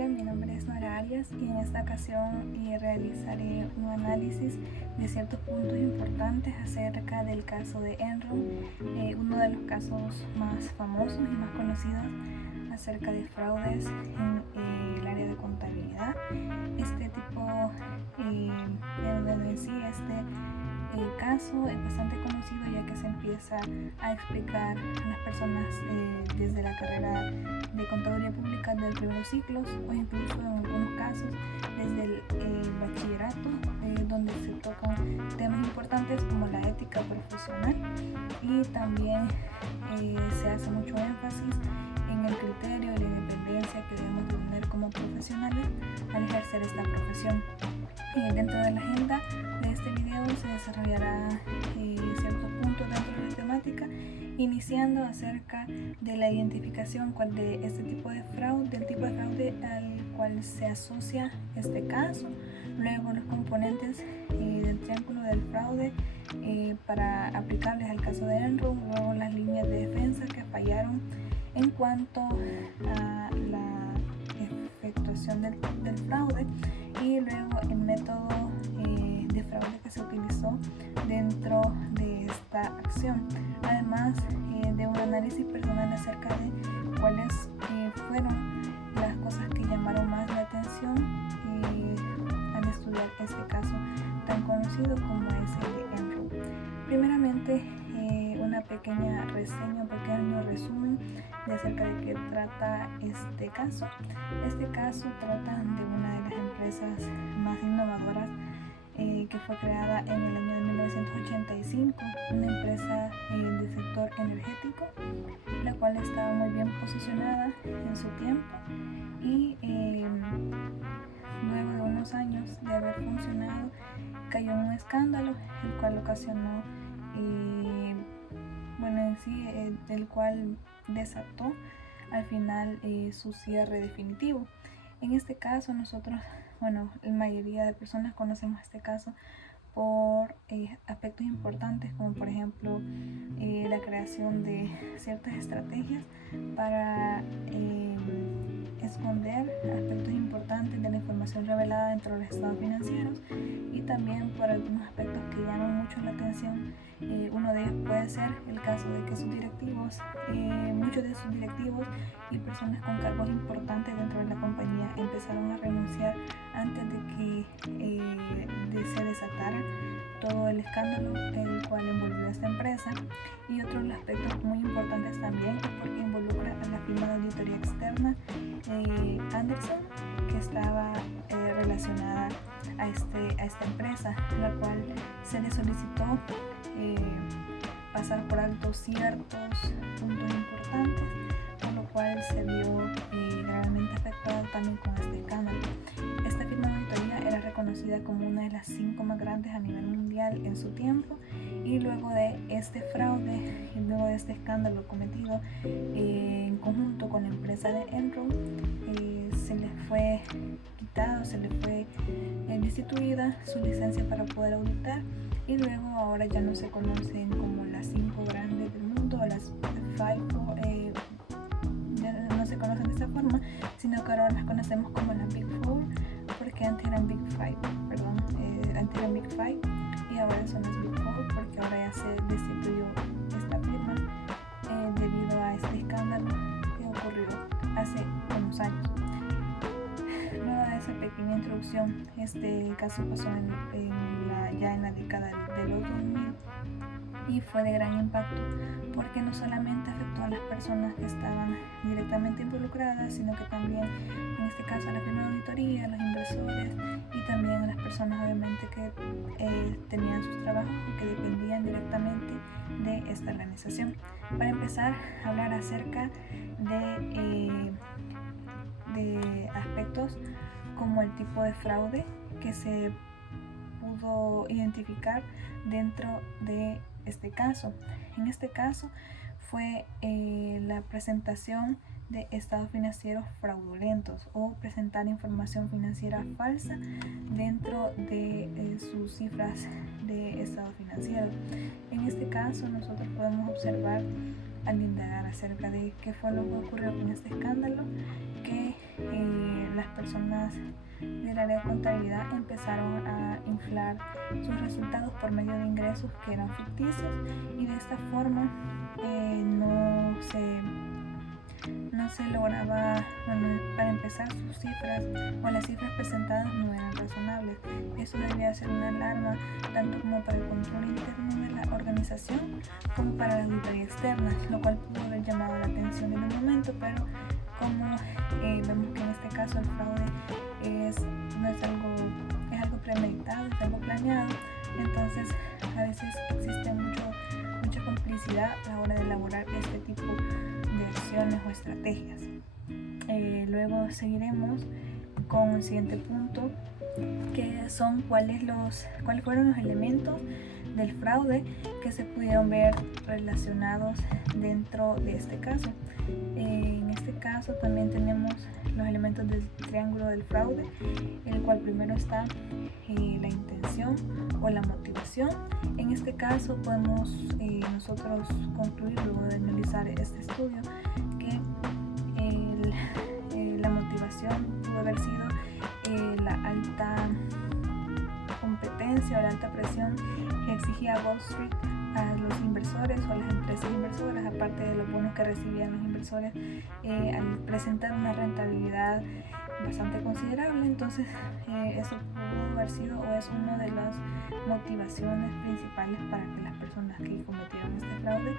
Hola, mi nombre es Nora Arias y en esta ocasión realizaré un análisis de ciertos puntos importantes acerca del caso de Enron, uno de los casos más famosos y más conocidos acerca de fraudes en el área de contabilidad. Este tipo en sí, caso es bastante conocido ya que se empieza a explicar a las personas desde la carrera de contaduría pública de primeros ciclos o incluso en algunos casos desde el bachillerato, donde se tocan temas importantes como la ética profesional y también se hace mucho énfasis en el criterio y la independencia que debemos tener como profesionales al ejercer esta profesión. Dentro de la agenda de este video se desarrollará ciertos puntos dentro de la temática, iniciando acerca de la identificación de este tipo de fraude, del tipo de fraude al cual se asocia este caso, luego los componentes del triángulo del fraude para aplicables al caso de Enron, luego las líneas de defensa que fallaron en cuanto a la efectuación del fraude y luego el método de fraude que se utilizó dentro de esta acción, además de un análisis personal acerca de cuáles fueron las cosas que llamaron más la atención al estudiar este caso tan conocido como es el de Enron. Primeramente, una pequeña reseña, un pequeño resumen de acerca de qué trata este caso. Este caso trata de una de las empresas más innovadoras que fue creada en el año de 1985, una empresa del sector energético, la cual estaba muy bien posicionada en su tiempo y luego de unos años de haber funcionado cayó en un escándalo, el cual ocasionó el cual desató al final su cierre definitivo. En este caso la mayoría de personas conocemos este caso por aspectos importantes como por ejemplo la creación de ciertas estrategias para esconder aspectos importantes de la información revelada dentro de los estados financieros y también por algunos aspectos que llaman mucho la atención. Uno de ellos puede ser el caso de que muchos de sus directivos y personas con cargos importantes dentro de la compañía empezaron a renunciar antes de que se desatara todo el escándalo el cual envolvió a esta empresa. Y otro de los aspectos muy importantes también es porque involucra a la firma de auditoría externa Andersen, que estaba relacionada a esta empresa, la cual se le solicitó pasar por alto ciertos puntos importantes, por lo cual se vio gravemente afectada también con este escándalo. Esta firma de auditoría era reconocida como una de las 5 más grandes a nivel mundial en su tiempo, y luego de este fraude y luego de este escándalo cometido en conjunto con la empresa de Enron, se le fue destituida su licencia para poder auditar, y luego ahora ya no se conocen como las 5 grandes del mundo o las 5, ya no se conocen de esta forma, sino que ahora las conocemos como las Big Four, porque antes eran Big Five, y ahora son las Big Four porque ahora ya se destituyó esta firma debido a este escándalo que ocurrió hace unos años. Luego de esa pequeña introducción, este caso pasó ya en la década de los 2000 y fue de gran impacto porque no solamente afectó a las personas que estaban directamente involucradas, sino que también en este caso a la firma de auditoría, a los inversores y también a las personas obviamente que tenían sus trabajos y que dependían directamente de esta organización. Para empezar a hablar acerca de aspectos como el tipo de fraude que se pudo identificar dentro de este caso. En este caso fue la presentación de estados financieros fraudulentos o presentar información financiera falsa dentro de sus cifras de estado financiero. En este caso nosotros podemos observar al indagar acerca de qué fue lo que ocurrió con este escándalo que las personas del área de contabilidad empezaron a inflar sus resultados por medio de ingresos que eran ficticios, y de esta forma no se lograba, para empezar, sus cifras o las cifras presentadas no eran razonables. Eso debía ser una alarma tanto como para el control interno de la organización como para la auditoría externa, lo cual pudo haber llamado la atención en un momento, pero como vemos que en este caso el fraude es algo premeditado, es algo planeado, entonces a veces existe mucha complicidad a la hora de elaborar este tipo de acciones o estrategias. Luego seguiremos con el siguiente punto, que son cuáles fueron los elementos del fraude que se pudieron ver relacionados dentro de este caso. En este caso también tenemos los elementos del triángulo del fraude, en el cual primero está la intención o la motivación. En este caso podemos nosotros concluir, luego de analizar este estudio, que la motivación pudo haber sido la alta competencia o la alta presión que exigía Wall Street a los inversores o a las empresas inversoras, aparte de los bonos que recibían los inversores al presentar una rentabilidad bastante considerable. Entonces eso pudo haber sido o es una de las motivaciones principales para que las personas que cometieron este fraude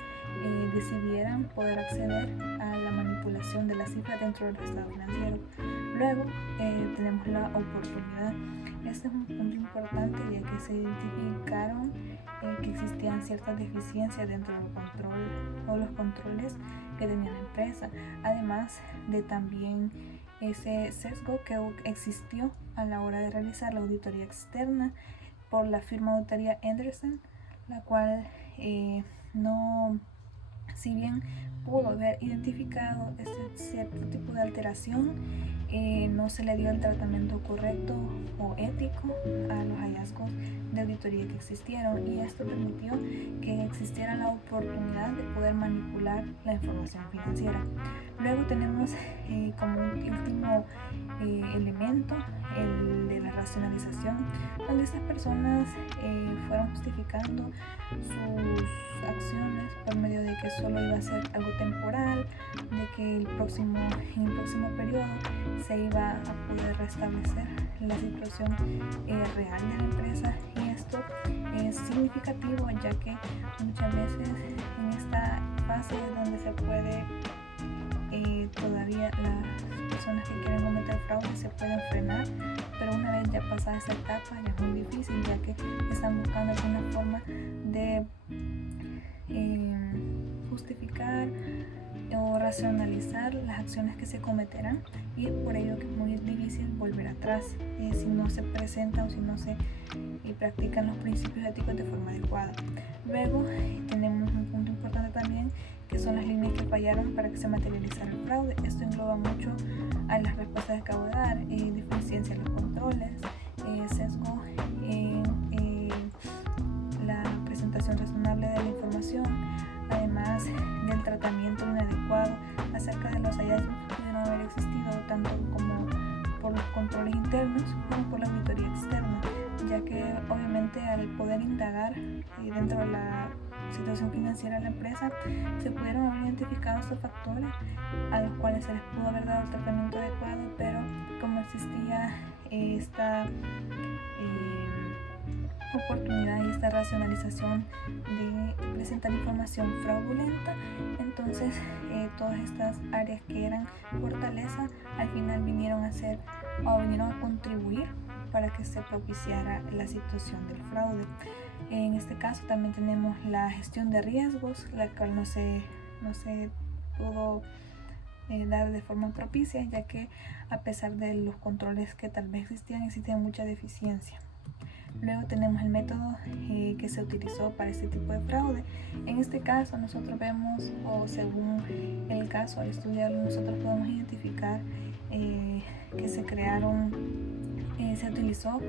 decidieran poder acceder a la manipulación de las cifras dentro del estado financiero. Luego tenemos la oportunidad. Este es un punto importante, ya que se identificaron que existían ciertas deficiencias dentro del control o los controles que tenía la empresa, además de también ese sesgo que existió a la hora de realizar la auditoría externa por la firma de auditoría Andersen, la cual si bien pudo haber identificado este cierto tipo de alteración, no se le dio el tratamiento correcto o ético a los hallazgos de auditoría que existieron, y esto permitió que existiera la oportunidad de poder manipular la información financiera. Luego tenemos como último elemento el de la racionalización, donde estas personas fueron justificando sus acciones por medio de que solo iba a ser algo temporal, de que en el próximo periodo se iba a poder restablecer la situación real de la empresa, y esto es significativo, ya que muchas veces en esta fase donde se puede todavía las personas que quieren cometer fraude se pueden frenar, pero una vez ya pasada esa etapa ya es muy difícil, ya que están buscando alguna forma de justificar o racionalizar las acciones que se cometerán, y es por ello que es muy difícil volver atrás si no se presenta o si no se practican los principios éticos de forma adecuada. Luego tenemos un punto importante también, que son las líneas que fallaron para que se materializara el fraude. Esto engloba mucho a las respuestas que acabo de dar, deficiencia en los controles, sesgo en la presentación razonable de la información, además del tratamiento inadecuado acerca de los hallazgos que pudieron haber existido tanto como por los controles internos como por la auditoría externa, ya que obviamente al poder indagar dentro de la situación financiera de la empresa se pudieron haber identificado estos factores a los cuales se les pudo haber dado el tratamiento adecuado, pero como existía esta oportunidad y esta racionalización de presentar información fraudulenta, entonces todas estas áreas que eran fortaleza al final vinieron a contribuir para que se propiciara la situación del fraude. En este caso también tenemos la gestión de riesgos, la cual no se pudo dar de forma propicia, ya que a pesar de los controles que tal vez existían mucha deficiencia. Luego tenemos el método que se utilizó para este tipo de fraude. En este caso nosotros vemos, o según el caso, al estudiarlo nosotros podemos identificar que se utilizó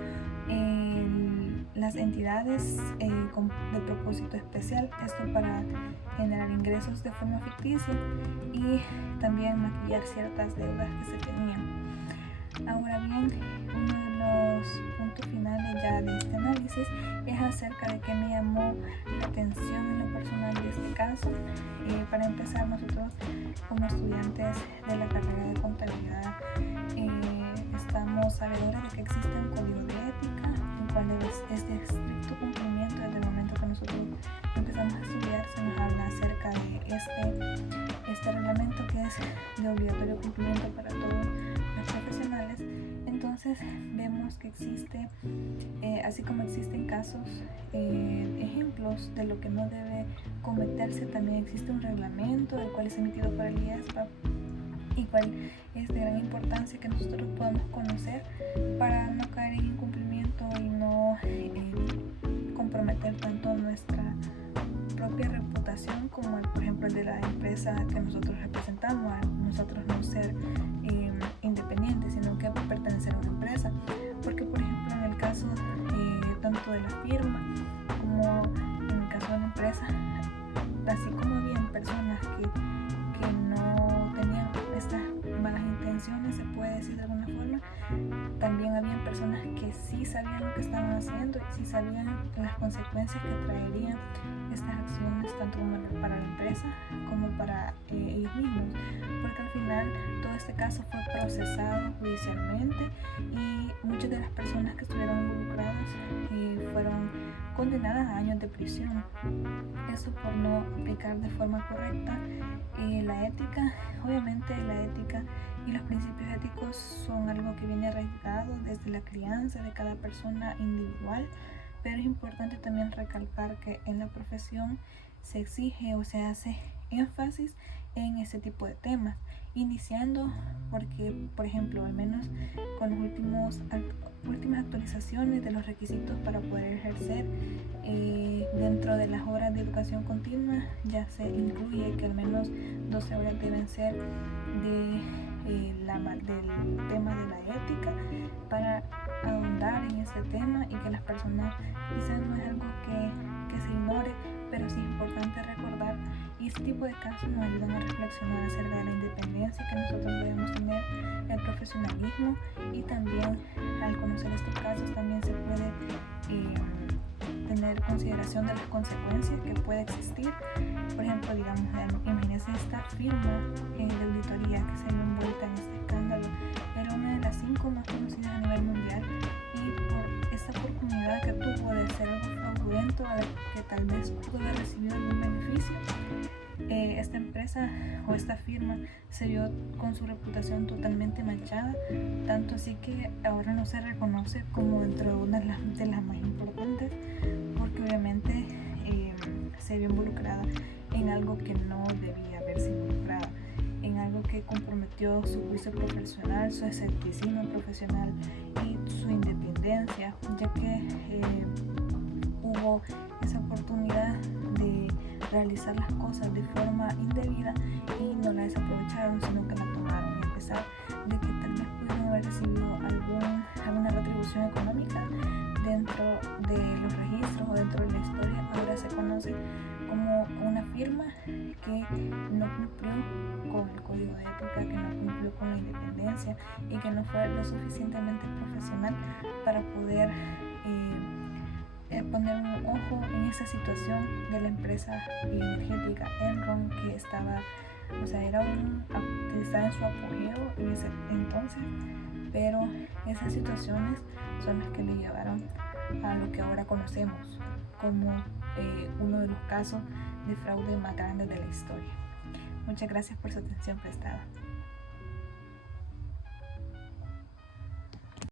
las entidades de propósito especial, esto para generar ingresos de forma ficticia y también maquillar ciertas deudas que se tenían. Ahora bien, uno de los puntos finales ya de este análisis es acerca de qué me llamó la atención en lo personal de este caso. Para empezar, nosotros como estudiantes de la carrera de contabilidad estamos sabedores de que existe un código de ética, el cual es de estricto cumplimiento. Desde el momento que nosotros empezamos a estudiar se nos habla acerca de este reglamento, que es de obligatorio cumplimiento para todos los profesionales. Entonces vemos que existe, así como existen casos, ejemplos de lo que no debe cometerse, también existe un reglamento el cual es emitido por el IESPA y cual es de gran importancia que nosotros podamos conocer para no caer en incumplimiento y no comprometer tanto nuestra propia reputación como por ejemplo el de la empresa que nosotros representamos, a nosotros no ser independientes, sino que pertenecer a una empresa. Porque por ejemplo en el caso tanto de la firma como en el caso de la empresa, así como habían personas que no tenían estas malas intenciones, se puede decir de alguna forma, también habían personas que sí sabían lo que estaban haciendo y sí sabían las consecuencias que traerían estas acciones, tanto para la empresa como para ellos mismos, porque al final todo este caso fue procesado judicialmente y muchas de las personas que estuvieron involucradas fueron condenadas a años de prisión. Eso por no aplicar de forma correcta la ética. Obviamente la ética y los principios éticos son algo que viene arraigado desde la crianza de cada persona individual, pero es importante también recalcar que en la profesión se exige o se hace énfasis en ese tipo de temas, iniciando porque, por ejemplo, al menos con las últimas actualizaciones de los requisitos para poder ejercer dentro de las horas de educación continua, ya se incluye que al menos 12 horas deben ser del tema de la ética, para ahondar en ese tema y que las personas, quizás no es algo que se ignore, pero sí es importante recordar, y este tipo de casos nos ayudan a reflexionar acerca de la independencia que nosotros debemos tener, el profesionalismo, y también al conocer estos casos también se puede tener consideración de las consecuencias que puede existir. Por ejemplo, digamos, imagínense esta firma de auditoría que se vio envuelta en este escándalo, era una de las 5 más conocidas a nivel mundial, y por esta oportunidad que tuvo de hacer algo fraudulento, a la que tal vez pudo haber recibido algún beneficio, esta empresa o esta firma se vio con su reputación totalmente manchada, tanto así que ahora no se reconoce como dentro de una de las más importantes, porque obviamente se vio involucrada en algo que no debía haberse involucrada, en algo que comprometió su juicio profesional, su escepticismo profesional y su independencia, ya que hubo esa oportunidad de realizar las cosas de forma indebida y no la desaprovecharon, sino que la tomaron, y a pesar de que tal vez pudieron haber recibido alguna retribución económica dentro de los registros o dentro de la historia, ahora se conoce como una firma que no cumplió con el código de ética, que no cumplió con la independencia y que no fue lo suficientemente profesional para poder poner un ojo en esa situación de la empresa energética Enron, que estaba en su apogeo en ese entonces, pero esas situaciones son las que le llevaron a lo que ahora conocemos como uno de los casos de fraude más grandes de la historia. Muchas gracias por su atención prestada.